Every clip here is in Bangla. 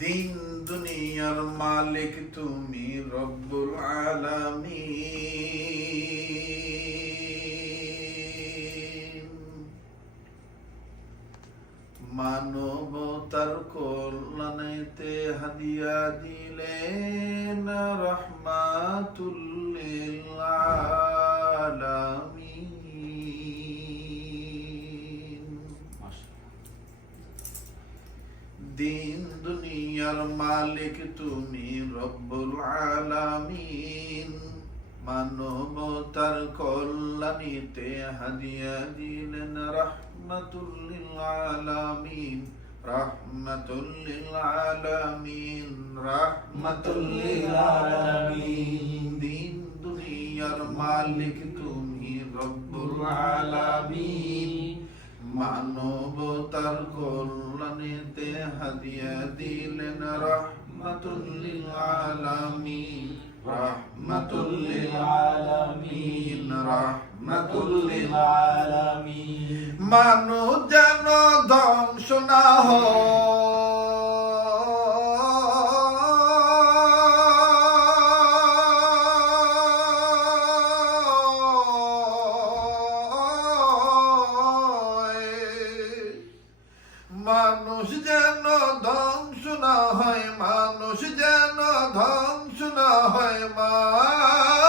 দিন দুনিয়ার মালিক তুমি রব্বুল আলামিন। মানবতার কল্যাণেতে হাদিয়া দিলেন রহমাতুল্লিল আলামিন। দিন দুনিয়ার মালিক তুমি রব্বুল আলামিন। মানবতার কল্যাণীতে হাদিয়া দিলেন রহমাতুল্লিল আলামিন রহমাতুল্লিল আলামিন রহমাতুল্লিল আলামিন। দিন দুনিয়ার মালিক তুমি রব্বুল আলামিন। মানবতার কল্যাণেতে হাদিয়া দিলেন রহমাতুল্লিল আলামিন রহমাতুল্লিল আলামিন রহমাতুল্লিল আলামিন মানুষ যেন ধ্বংস না হয়। যেন ধ্বংস না হয়, মানুষ যেন ধ্বংস না হয়, মানুষ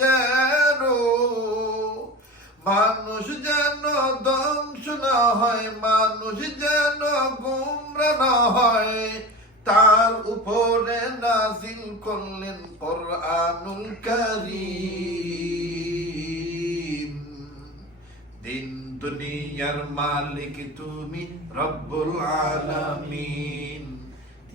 যেন মানুষ যেন ধ্বংস না হয়, মানুষ যেন গুমরা না হয়। তার উপরে নাজিল করলেন কোরআনুল কারীম। দুনিয়ার মালিক তুমি রব্বুল আলামিন।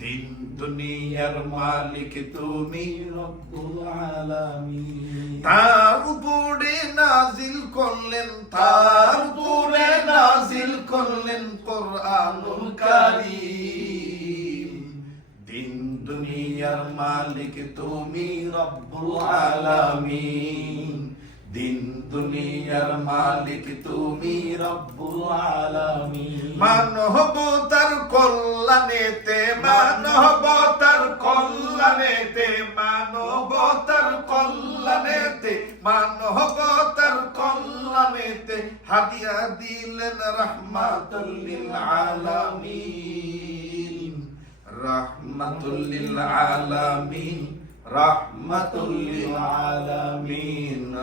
দিন দুনিয়ার মালিক তুমি রব্বুল আলামিন। তার উপরে নাজিল করলেন, তার উপরে নাজিল করলেন কোরআনুল কারীম। দিন দুনিয়ার মালিক তুমি রব্বুল আলামিন। দিন দুনিয়ার মালিক তুমি রব্বুল আলামিন। মানবতার কল্যাণেতে মানবতার কল্যাণেতে মানবতার কল্যাণেতে মানবতার কল্যাণেতে। হাদিয়া দিলেন রহমাতুল্লিল আলামিন। রহমাতুল্লিল আলামিন রহমাতুল্লিল আলামিন।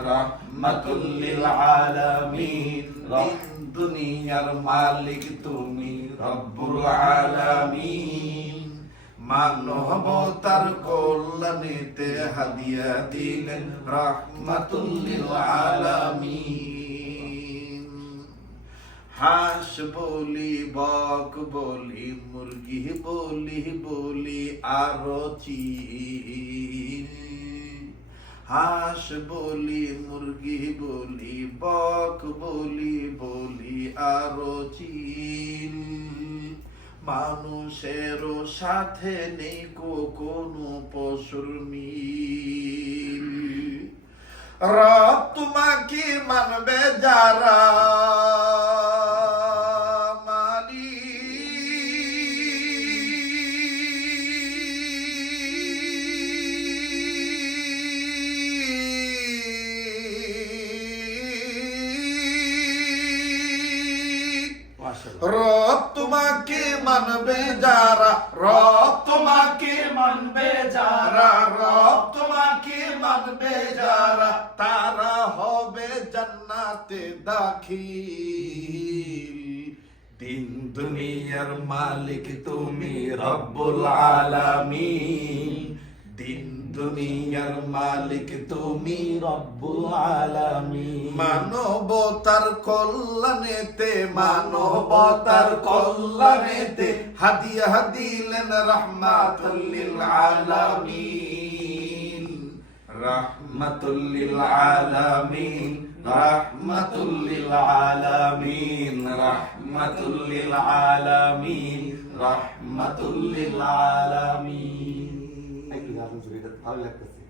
রহমাতুল্লিল আলামিন দিন দুনিয়ার মালিক তুমি রব্বুল আলামিন মানবতার কল্যাণেতে হাদিয়া দিলেন রহমাতুল্লিল আলামিন হাঁস বলি, বক বলি, মুরগি বলি বলি আরও চিল হাঁস বলি, মুরগি বলি, বক বলি বলি আরও চিন। মানুষেরও সাথে নেই কো কোনো পশুর মিল। রব তোমাকে মানবে যারা রব তোমাকে মানবে যারা, রব তোমাকে মানবে যারা, রব তোমাকে মানবে যারা, তারা হবে জান্নাতে দাখিল। দিন দুনিয়ার মালিক তুমি রব্বুল আলামিন। দিন দুনিয়ার মালিক তুমি রব্বুল আলামিন। মানবতার কল্যাণেতে মানবতার কল্যাণেতে। হাদিয়া দিলেন রহমাতুল্লিল আলামিন। রহমাতুল্লিল আলামিন রহমাতুল্লিল আলামিন রহমাতুল্লিল আলামিন রহমাতুল্লিল আলামিন। ভালো লাগতেছে।